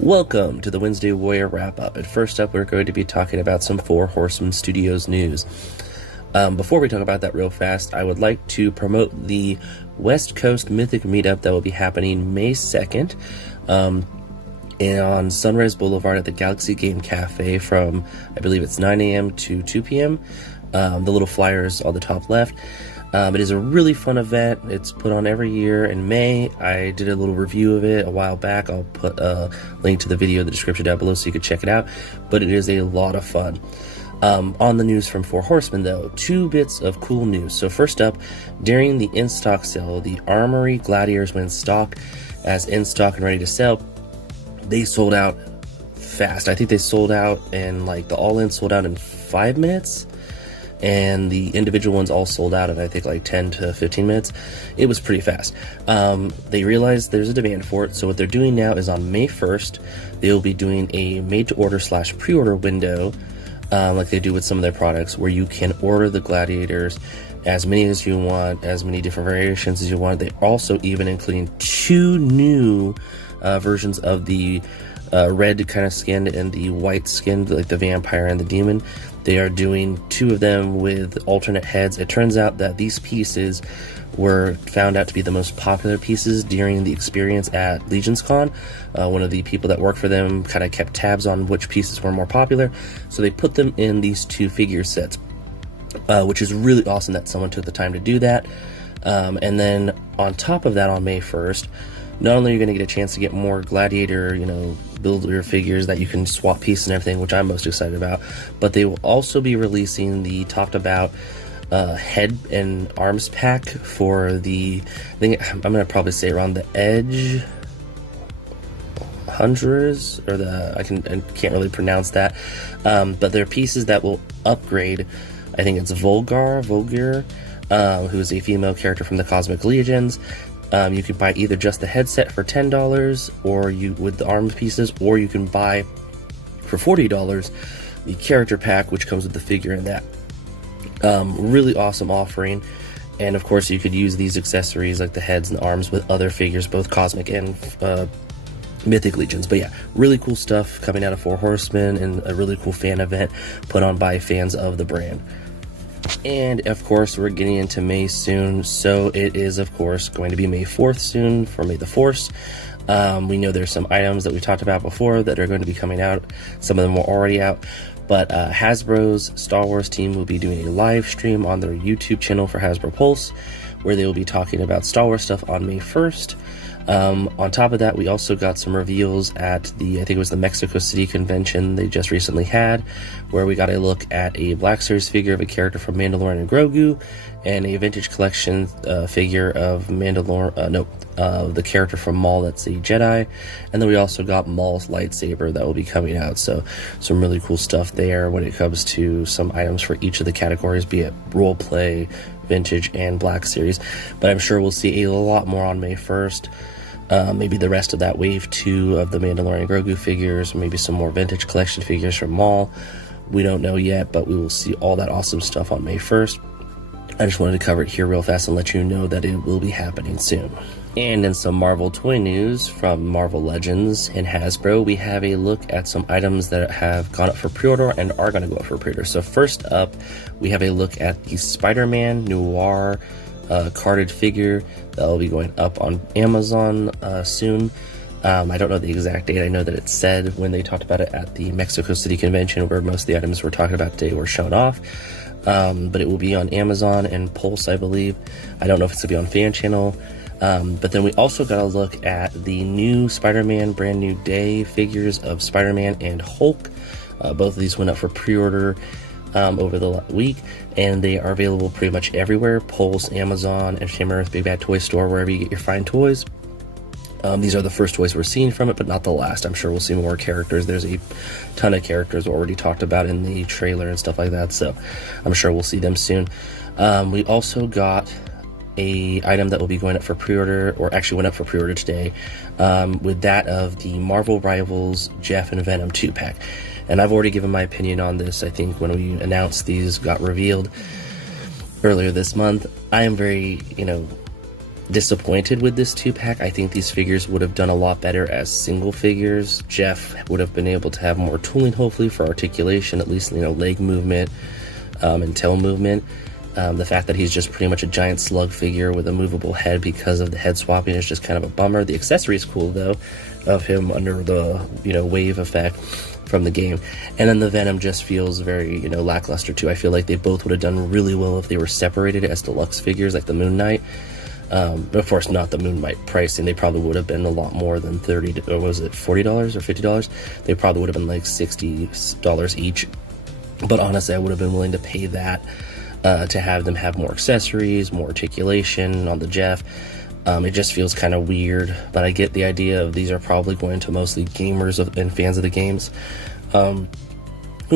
Welcome to the Wednesday Warrior Wrap-Up. And first up, we're going to be talking about some Four Horsemen Studios news. Before we talk about that real fast, I would like to promote the West Coast Mythic Meetup that will be happening May 2nd on Sunrise Boulevard at the Galaxy Game Cafe from, I believe it's 9 a.m. to 2 p.m. The little flyers on the top left. It is a really fun event. It's put on every year in May. I did a little review of it a while back. I'll put a link to the video in the description down below so you can check it out. But it is a lot of fun. On the news from Four Horsemen, though, two bits of cool news. So first up, during the in-stock sale, the Armory Gladiators went in stock as in-stock and ready to sell. They sold out fast. I think they sold out and the all-in sold out in 5 minutes. And the individual ones all sold out in I think 10 to 15 minutes. It was pretty fast. They realized there's a demand for it, so what they're doing now is on May 1st, they'll be doing a made-to-order / pre-order window, like they do with some of their products, where you can order the Gladiators as many as you want, as many different variations as you want. They're also even including 2 new versions of the red kind of skinned and the white skinned, like the vampire and the demon. They are doing 2 of them with alternate heads. It turns out that these pieces were found out to be the most popular pieces during the experience at Legion's Con. One of the people that worked for them kind of kept tabs on which pieces were more popular, so they put them in these 2 figure sets, which is really awesome that someone took the time to do that. And then on top of that, on May 1st, not only are you going to get a chance to get more Gladiator, builder figures that you can swap pieces and everything, which I'm most excited about, but they will also be releasing the talked about head and arms pack for the, I think I'm going to probably say around the Edge Hunters, or I can't really pronounce that, but they're pieces that will upgrade. I think it's Voyager, who is a female character from the Cosmic Legions. You can buy either just the headset for $10 or with the arm pieces, or you can buy for $40 the character pack, which comes with the figure in that. Really awesome offering. And of course you could use these accessories like the heads and the arms with other figures, both Cosmic and Mythic Legions. But yeah, really cool stuff coming out of Four Horsemen, and a really cool fan event put on by fans of the brand. And of course we're getting into May soon, so it is of course going to be May 4th soon for May the 4th. We know there's some items that we talked about before that are going to be coming out. Some of them were already out, but Hasbro's Star Wars team will be doing a live stream on their YouTube channel for Hasbro Pulse, where they will be talking about Star Wars stuff on May 1st. On top of that, we also got some reveals at I think it was the Mexico City convention they just recently had, where we got a look at a Black Series figure of a character from Mandalorian and Grogu, and a vintage collection figure of the character from Maul that's a Jedi, and then we also got Maul's lightsaber that will be coming out. So some really cool stuff there when it comes to some items for each of the categories, be it role play, vintage, and Black Series. But I'm sure we'll see a lot more on May 1st. Maybe the rest of that wave 2 of the Mandalorian Grogu figures, maybe some more vintage collection figures from Maul. We don't know yet, but we will see all that awesome stuff on May 1st. I just wanted to cover it here real fast and let you know that it will be happening soon. And in some Marvel toy news from Marvel Legends and Hasbro, we have a look at some items that have gone up for pre-order and are going to go up for pre-order. So first up, we have a look at the Spider-Man Noir carded figure that will be going up on Amazon soon. I don't know the exact date. I know that it said when they talked about it at the Mexico City convention, where most of the items we're talking about today were shown off. But it will be on Amazon and Pulse, I believe. I don't know if it's going to be on Fan Channel. But then we also got a look at the new Spider-Man Brand New Day figures of Spider-Man and Hulk. Both of these went up for pre-order over the week, and they are available pretty much everywhere: Pulse, Amazon, Entertainment Earth, Big Bad Toy Store, wherever you get your fine toys. These are the first toys we're seeing from it, but not the last. I'm sure we'll see more characters. There's a ton of characters already talked about in the trailer and stuff like that, so I'm sure we'll see them soon. We also got a item that will be going up for pre-order, or actually went up for pre-order today, with that of the Marvel Rivals Jeff and Venom 2-pack. And I've already given my opinion on this. I think when we announced these got revealed earlier this month, I am very, disappointed with this 2-pack. I think these figures would have done a lot better as single figures. Jeff would have been able to have more tooling, hopefully, for articulation, at least, leg movement and tail movement. The fact that he's just pretty much a giant slug figure with a movable head because of the head swapping is just kind of a bummer. The accessory is cool, though, of him under the, wave effect from the game. And then the Venom just feels very, lackluster, too. I feel like they both would have done really well if they were separated as deluxe figures, like the Moon Knight. But of course, not the Moon Knight pricing. They probably would have been a lot more than $30, or was it $40 or $50? They probably would have been like $60 each. But honestly, I would have been willing to pay that to have them have more accessories, more articulation on the Jeff. It just feels kind of weird, but I get the idea of these are probably going to mostly gamers and fans of the games, who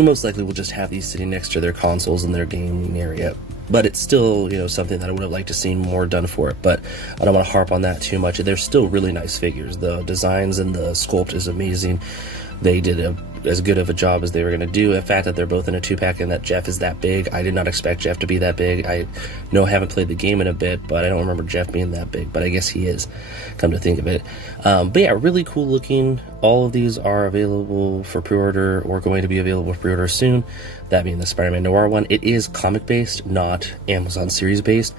most likely will just have these sitting next to their consoles in their gaming area. But it's still, something that I would have liked to see more done for it, but I don't want to harp on that too much. They're still really nice figures. The designs and the sculpt is amazing. They did as good of a job as they were going to do. The fact that they're both in a 2-pack and that Jeff is that big, I did not expect Jeff to be that big. I haven't played the game in a bit, but I don't remember Jeff being that big, but I guess he is, come to think of it. But yeah, really cool looking. All of these are available for pre-order or going to be available for pre-order soon, that being the Spider-Man Noir one. It is comic-based, not Amazon series-based.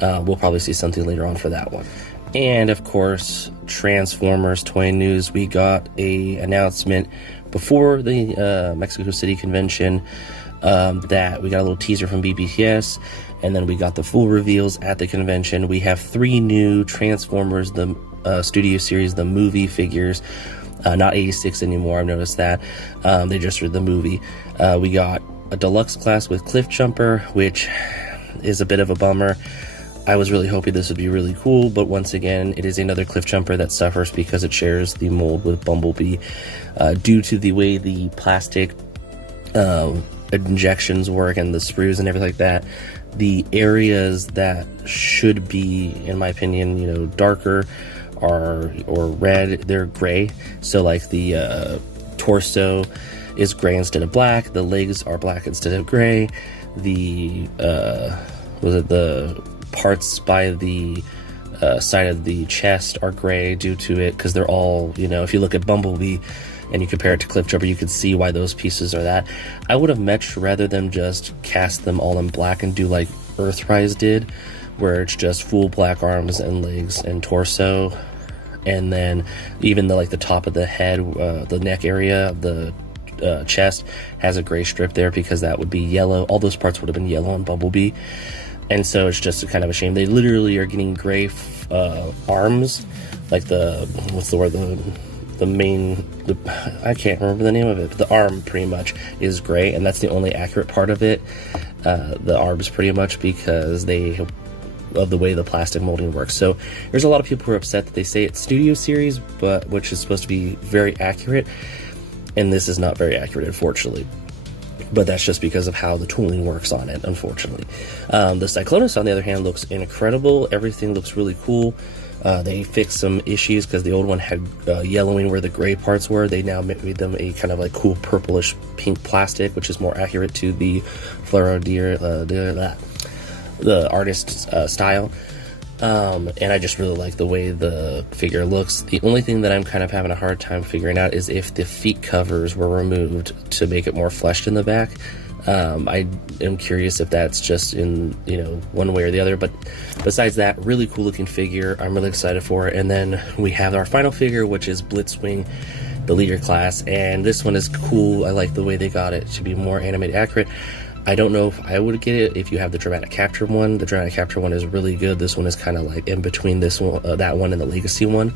We'll probably see something later on for that one. And of course, Transformers toy news. We got a announcement before the Mexico City convention that we got a little teaser from BBTS, and then we got the full reveals at the convention. We have 3 new Transformers, the Studio Series, the movie figures. Not 86 anymore, I've noticed that. They just read the movie. We got a deluxe class with Cliffjumper, which is a bit of a bummer. I was really hoping this would be really cool, but once again, it is another Cliffjumper that suffers because it shares the mold with Bumblebee. Due to the way the plastic injections work and the sprues and everything like that, the areas that should be, in my opinion, darker or red, they're gray. So like the torso is gray instead of black, the legs are black instead of gray, the parts by the side of the chest are gray due to it, because they're all, if you look at Bumblebee and you compare it to Cliffjumper, you can see why those pieces are that. I would have much rather them just cast them all in black and do like Earthrise did, where it's just full black arms and legs and torso, and then even the top of the head, the neck area, the chest has a gray strip there, because that would be yellow. All those parts would have been yellow on Bumblebee. And so it's just kind of a shame. They literally are getting gray arms, like I can't remember the name of it, but the arm pretty much is gray, and that's the only accurate part of it. The arms pretty much, because of the way the plastic molding works. So there's a lot of people who are upset that they say it's Studio Series, but which is supposed to be very accurate, and this is not very accurate, unfortunately. But that's just because of how the tooling works on it, unfortunately. The Cyclonus, on the other hand, looks incredible. Everything looks really cool. They fixed some issues because the old one had yellowing where the gray parts were. They now made them a kind of like cool purplish pink plastic, which is more accurate to the the artist's style. And I just really like the way the figure looks. The only thing that I'm kind of having a hard time figuring out is if the feet covers were removed to make it more fleshed in the back. I am curious if that's just in, one way or the other, but besides that, really cool looking figure. I'm really excited for it. And then we have our final figure, which is Blitzwing, the leader class, and this one is cool. I like the way they got it to be more animated accurate. I don't know if I would get it if you have the dramatic capture one. The dramatic capture one is really good. This one is kind of like in between this one, that one, and the legacy one.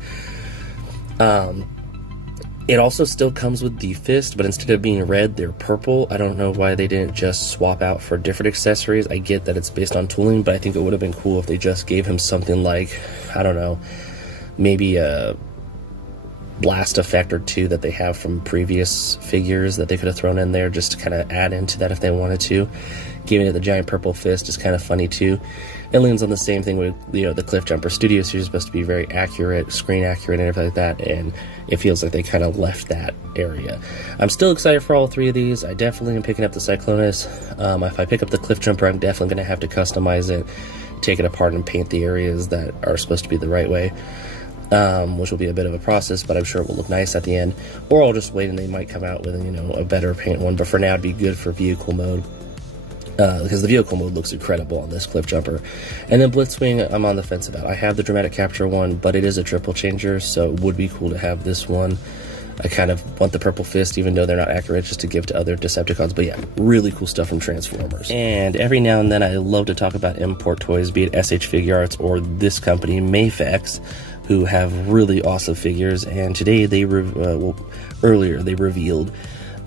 It also still comes with the fist, but instead of being red, they're purple. I don't know why they didn't just swap out for different accessories. I get that it's based on tooling, but I think it would have been cool if they just gave him something like, I don't know, maybe a blast effect or two that they have from previous figures that they could have thrown in there just to kind of add into that if they wanted to. Giving it the giant purple fist is kind of funny too. Alien's on the same thing with, the Cliffjumper Studio Series is supposed to be very accurate, screen accurate and everything like that, and it feels like they kind of left that area. I'm still excited for all 3 of these. I definitely am picking up the Cyclonus. If I pick up the Cliffjumper, I'm definitely going to have to customize it take it apart and paint the areas that are supposed to be the right way, which will be a bit of a process, but I'm sure it will look nice at the end. Or I'll just wait and they might come out with, you know, a better paint one, but for now it'd be good for vehicle mode. Because the vehicle mode looks incredible on this Cliffjumper. And then Blitzwing, I'm on the fence about. I have the dramatic capture one, but it is a triple changer, so it would be cool to have this one. I kind of want the purple fist, even though they're not accurate, just to give to other Decepticons. But yeah, really cool stuff from Transformers. And every now and then I love to talk about import toys, be it SH Figure Arts or this company, MAFEX, who have really awesome figures. And today they, earlier they revealed,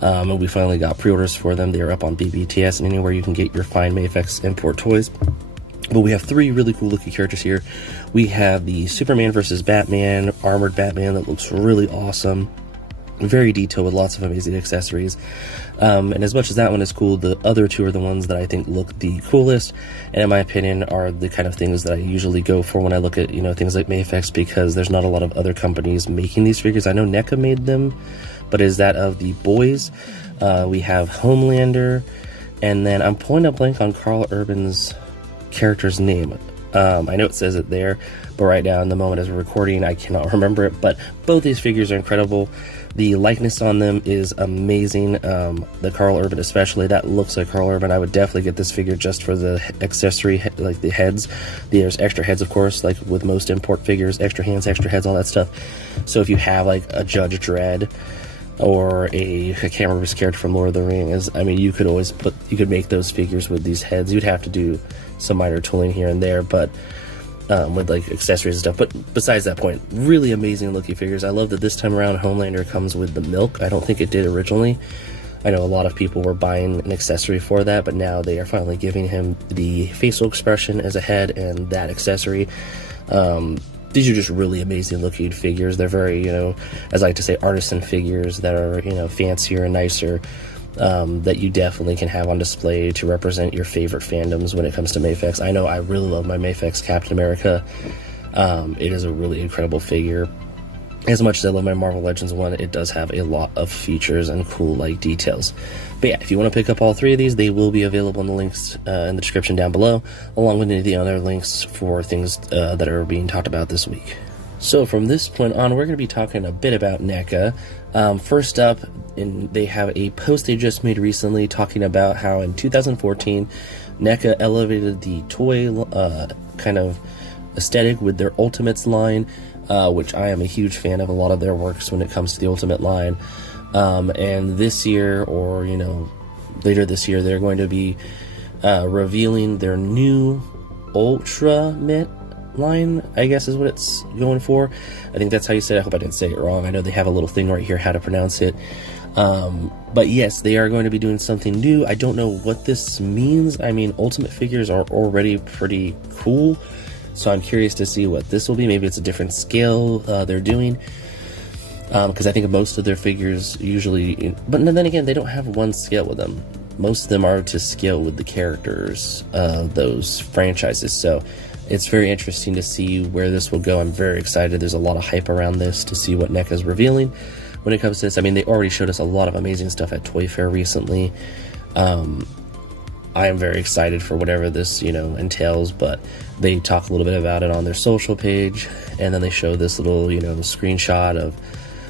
and we finally got pre-orders for them. They're up on BBTS and anywhere you can get your fine MAFEX import toys. But we have three really cool looking characters here. We have the Superman versus Batman, armored Batman that looks really awesome. Very detailed with lots of amazing accessories. And as much as that one is cool, the other two are the ones that I think look the coolest, and in my opinion are the kind of things that I usually go for when I look at, you know, things like MAFEX, because there's not a lot of other companies making these figures. I know NECA made them, but is that of the boys? We have Homelander, and then I'm pulling a blank on Carl Urban's character's name. I know it says it there, but right now in the moment as we're recording I cannot remember it. But both these figures are incredible. The likeness on them is amazing. The Carl Urban especially, that looks like Carl Urban. I would definitely get this figure just for the accessory, like the heads. There's extra heads, of course, like with most import figures, extra hands, extra heads, all that stuff. So if you have like a Judge Dredd or I can't remember his character from Lord of the Rings, I mean, you could make those figures with these heads. You'd have to do some minor tooling here and there, but with like accessories and stuff. But besides that point, really amazing looking figures. I love that this time around Homelander comes with the milk. I don't think it did originally. I know a lot of people were buying an accessory for that, but now they are finally giving him the facial expression as a head and that accessory. These are just really amazing looking figures. They're very, you know, as I like to say, artisan figures that are, you know, fancier and nicer, that you definitely can have on display to represent your favorite fandoms when it comes to MAFEX. I know I really love my MAFEX Captain America. It is a really incredible figure. As much as I love my Marvel Legends one, it does have a lot of features and cool like details. But yeah, if you want to pick up all three of these, they will be available in the links in the description down below, along with any of the other links for things that are being talked about this week. So from this point on, we're going to be talking a bit about NECA. First up, they have a post they just made recently talking about how in 2014, NECA elevated the toy kind of aesthetic with their Ultimates line, which I am a huge fan of a lot of their works when it comes to the Ultimate line. And this year, or, you know, later this year, they're going to be revealing their new Ultramate line, I guess is what it's going for. I think that's how you say it. I hope I didn't say it wrong. I know they have a little thing right here how to pronounce it. But yes, they are going to be doing something new. I don't know what this means. I mean, Ultimate figures are already pretty cool, so I'm curious to see what this will be. Maybe it's a different scale they're doing, because I think most of their figures usually, but then again, they don't have one scale with them. Most of them are to scale with the characters of those franchises, so it's very interesting to see where this will go. I'm very excited. There's a lot of hype around this to see what NECA is revealing when it comes to this. I mean, they already showed us a lot of amazing stuff at Toy Fair recently. I am very excited for whatever this, you know, entails, but they talk a little bit about it on their social page, and then they show this little, you know, screenshot of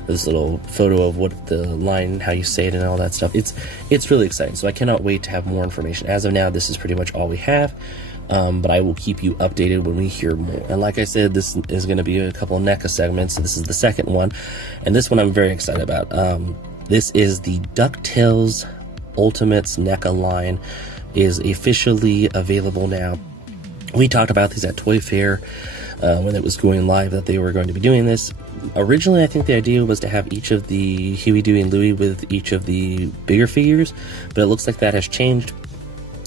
this little photo of what the line, how you say it and all that stuff. It's really exciting, so I cannot wait to have more information. As of now, this is pretty much all we have. But I will keep you updated when we hear more. And like I said, this is going to be a couple of NECA segments. This is the second one, and this one I'm very excited about. This is the DuckTales Ultimates NECA line is officially available now. We talked about these at Toy Fair when it was going live, that they were going to be doing this. Originally, I think the idea was to have each of the Huey, Dewey, and Louie with each of the bigger figures, but it looks like that has changed.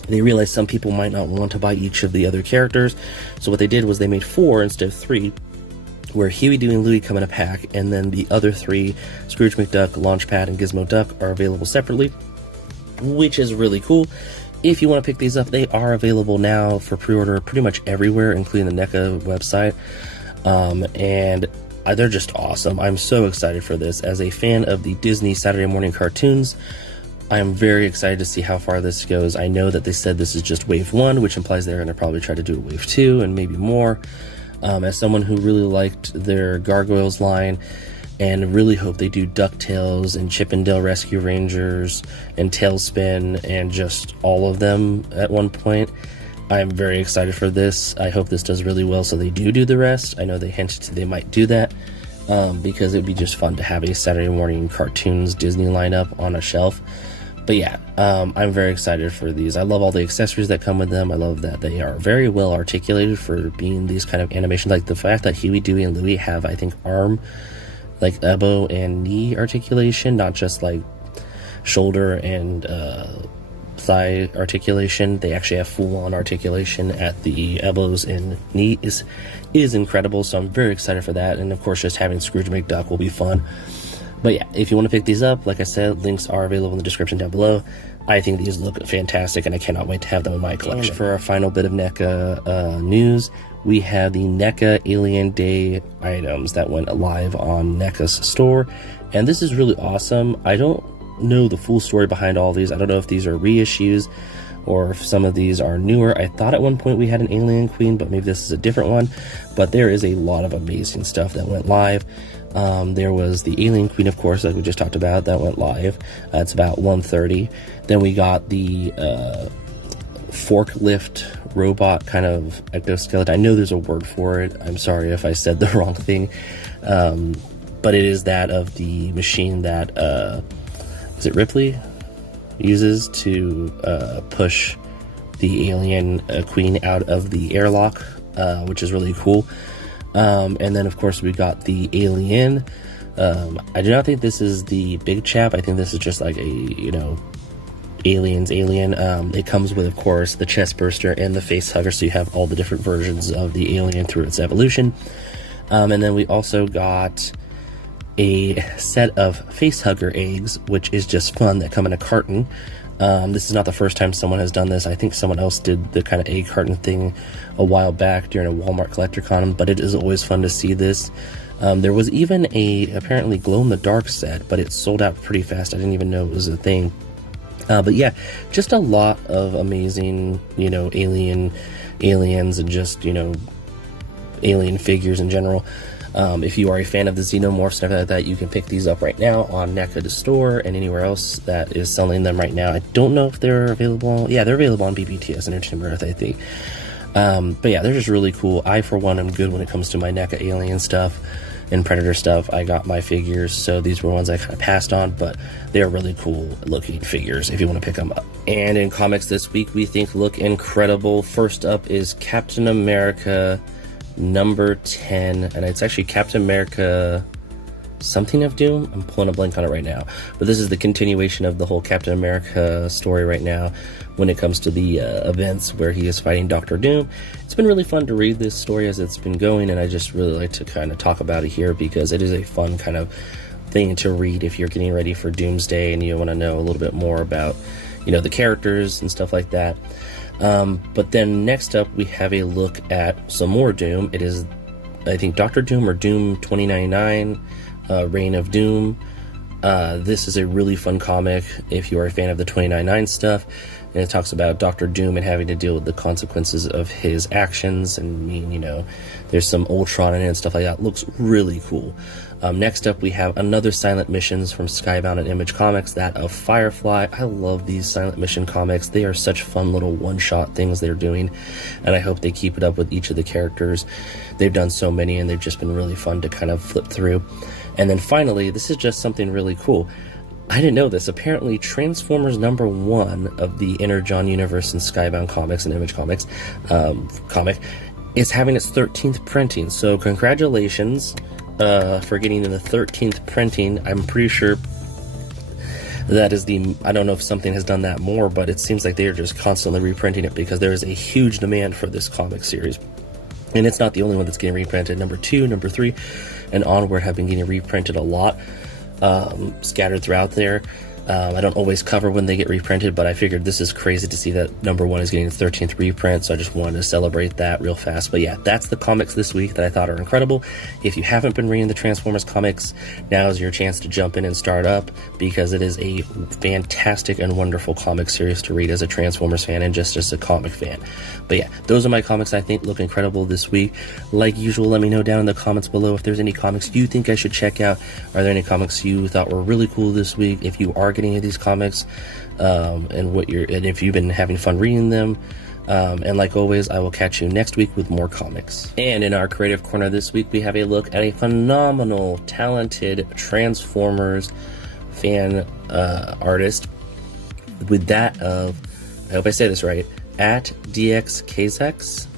They realized some people might not want to buy each of the other characters, so what they did was they made 4 instead of 3, where Huey, Dewey, and Louie come in a pack, and then the other 3, Scrooge McDuck, Launchpad, and Gizmo Duck, are available separately, which is really cool. If you want to pick these up, they are available now for pre-order pretty much everywhere, including the NECA website, and they're just awesome. I'm so excited for this. As a fan of the Disney Saturday morning cartoons, I am very excited to see how far this goes. I know that they said this is just wave 1, which implies they're going to probably try to do a wave 2 and maybe more. As someone who really liked their Gargoyles line and really hope they do DuckTales and Chip and Dale Rescue Rangers and Tailspin and just all of them at one point, I'm very excited for this. I hope this does really well so they do the rest. I know they hinted they might do that because it would be just fun to have a Saturday morning cartoons Disney lineup on a shelf. But yeah, I'm very excited for these. I love all the accessories that come with them. I love that they are very well articulated for being these kind of animations. Like the fact that Huey, Dewey, and Louie have, I think, arm, like elbow and knee articulation, not just like shoulder and thigh articulation. They actually have full-on articulation at the elbows and knee is incredible. So I'm very excited for that. And of course, just having Scrooge McDuck will be fun. But yeah, if you want to pick these up, like I said, links are available in the description down below. I think these look fantastic, and I cannot wait to have them in my collection. And for our final bit of NECA news, we have the NECA Alien Day items that went live on NECA's store, and this is really awesome. I don't know the full story behind all these. I don't know if these are reissues or if some of these are newer. I thought at one point we had an Alien Queen, but maybe this is a different one. But there is a lot of amazing stuff that went live. There was the Alien Queen, of course, like we just talked about, that went live. It's about 1:30. Then we got the forklift robot kind of exoskeleton. I know there's a word for it. I'm sorry if I said the wrong thing. But it is that of the machine that, is it Ripley? Uses to push the Alien Queen out of the airlock, which is really cool. And then of course we got the Alien. I do not think this is the big chap. I think this is just like a, you know, Alien's Alien. It comes with, of course, the chest burster and the face hugger, so you have all the different versions of the Alien through its evolution. And then we also got a set of face hugger eggs, which is just fun, that come in a carton. This is not the first time someone has done this. I think someone else did the kind of egg carton thing a while back during a Walmart CollectorCon, but it is always fun to see this. There was even a apparently glow-in-the-dark set, but it sold out pretty fast. I didn't even know it was a thing. But yeah, just a lot of amazing, you know, aliens and just, you know, alien figures in general. If you are a fan of the Xenomorphs and everything like that, you can pick these up right now on NECA store and anywhere else that is selling them right now. I don't know if they're available. Yeah, they're available on BBTS and Entertainment Earth, I think. But yeah, they're just really cool. I, for one, am good when it comes to my NECA Alien stuff and Predator stuff. I got my figures, so these were ones I kind of passed on, but they're really cool looking figures if you want to pick them up. And in comics this week, we think look incredible. First up is Captain America number 10, and it's actually Captain America something of Doom. I'm pulling a blank on it right now, but this is the continuation of the whole Captain America story right now when it comes to the events where he is fighting Dr. Doom. It's been really fun to read this story as it's been going, and I just really like to kind of talk about it here because it is a fun kind of thing to read if you're getting ready for Doomsday and you want to know a little bit more about, you know, the characters and stuff like that. But then next up we have a look at some more Doom. It is, I think, Dr. Doom or Doom 2099, Reign of Doom. This is a really fun comic if you are a fan of the 2099 stuff, and it talks about Dr. Doom and having to deal with the consequences of his actions, and you know, there's some Ultron in it and stuff like that. Looks really cool. Next up, we have another Silent Missions from Skybound and Image Comics, that of Firefly. I love these Silent Mission comics. They are such fun little one-shot things they're doing, and I hope they keep it up with each of the characters. They've done so many, and they've just been really fun to kind of flip through. And then finally, this is just something really cool. I didn't know this. Apparently, Transformers number 1 of the Energon universe in Skybound Comics and Image Comics comic is having its 13th printing. So congratulations for getting in the 13th printing. I'm pretty sure that is the, I don't know if something has done that more, but it seems like they are just constantly reprinting it because there is a huge demand for this comic series. And it's not the only one that's getting reprinted. Number 2, number 3, and onward have been getting reprinted a lot, scattered throughout there. I don't always cover when they get reprinted, but I figured this is crazy to see that #1 is getting its 13th reprint, so I just wanted to celebrate that real fast. But yeah, that's the comics this week that I thought are incredible. If you haven't been reading the Transformers comics, now is your chance to jump in and start up, because it is a fantastic and wonderful comic series to read as a Transformers fan and just as a comic fan. But yeah, those are my comics I think look incredible this week. Like usual, let me know down in the comments below if there's any comics you think I should check out. Are there any comics you thought were really cool this week? If you are getting any of these comics, and if you've been having fun reading them. And like always, I will catch you next week with more comics. And in our creative corner this week, we have a look at a phenomenal, talented Transformers fan artist with that of, I hope I say this right, at dxkeiza.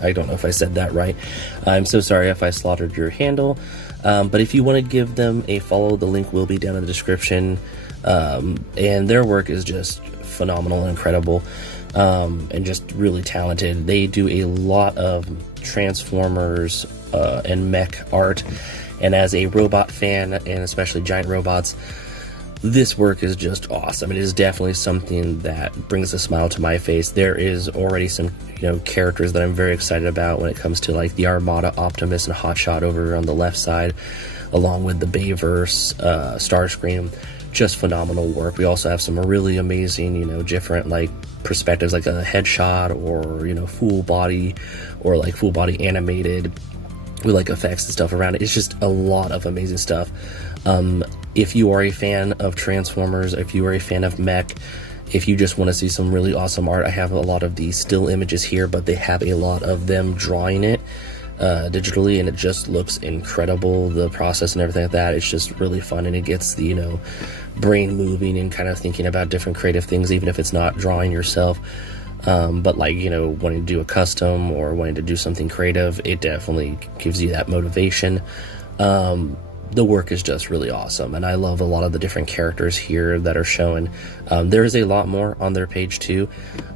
I don't know if I said that right. I'm so sorry if I slaughtered your handle. But if you want to give them a follow, the link will be down in the description. And their work is just phenomenal and incredible, and just really talented. They do a lot of Transformers and mech art, and as a robot fan, and especially giant robots, this work is just awesome. It is definitely something that brings a smile to my face. There is already some, characters that I'm very excited about when it comes to like the Armada, Optimus, and Hotshot over on the left side, along with the Bayverse, Starscream. Just phenomenal work. We also have some really amazing, different like perspectives, like a headshot or, full body, or like full body animated with like effects and stuff around it. It's just a lot of amazing stuff. If you are a fan of Transformers, if you are a fan of mech, if you just want to see some really awesome art, I have a lot of these still images here, but they have a lot of them drawing it digitally, and it just looks incredible. The process and everything like that, it's just really fun, and it gets the brain moving and kind of thinking about different creative things, even if it's not drawing yourself. But like, wanting to do a custom or wanting to do something creative, it definitely gives you that motivation. The work is just really awesome, and I love a lot of the different characters here that are shown. There is a lot more on their page too,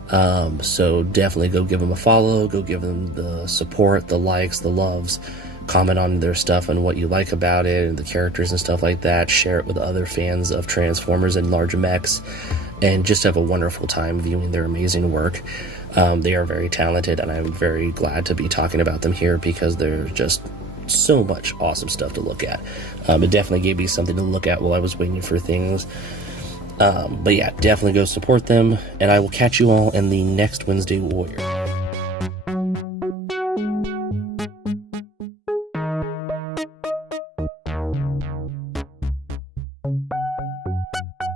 so definitely go give them a follow, go give them the support, the likes, the loves, comment on their stuff and what you like about it and the characters and stuff like that. Share it with other fans of Transformers and large mechs, and just have a wonderful time viewing their amazing work. They are very talented, and I'm very glad to be talking about them here, because they're just so much awesome stuff to look at. It definitely gave me something to look at while I was waiting for things. But yeah, definitely go support them, and I will catch you all in the next Wednesday Warrior.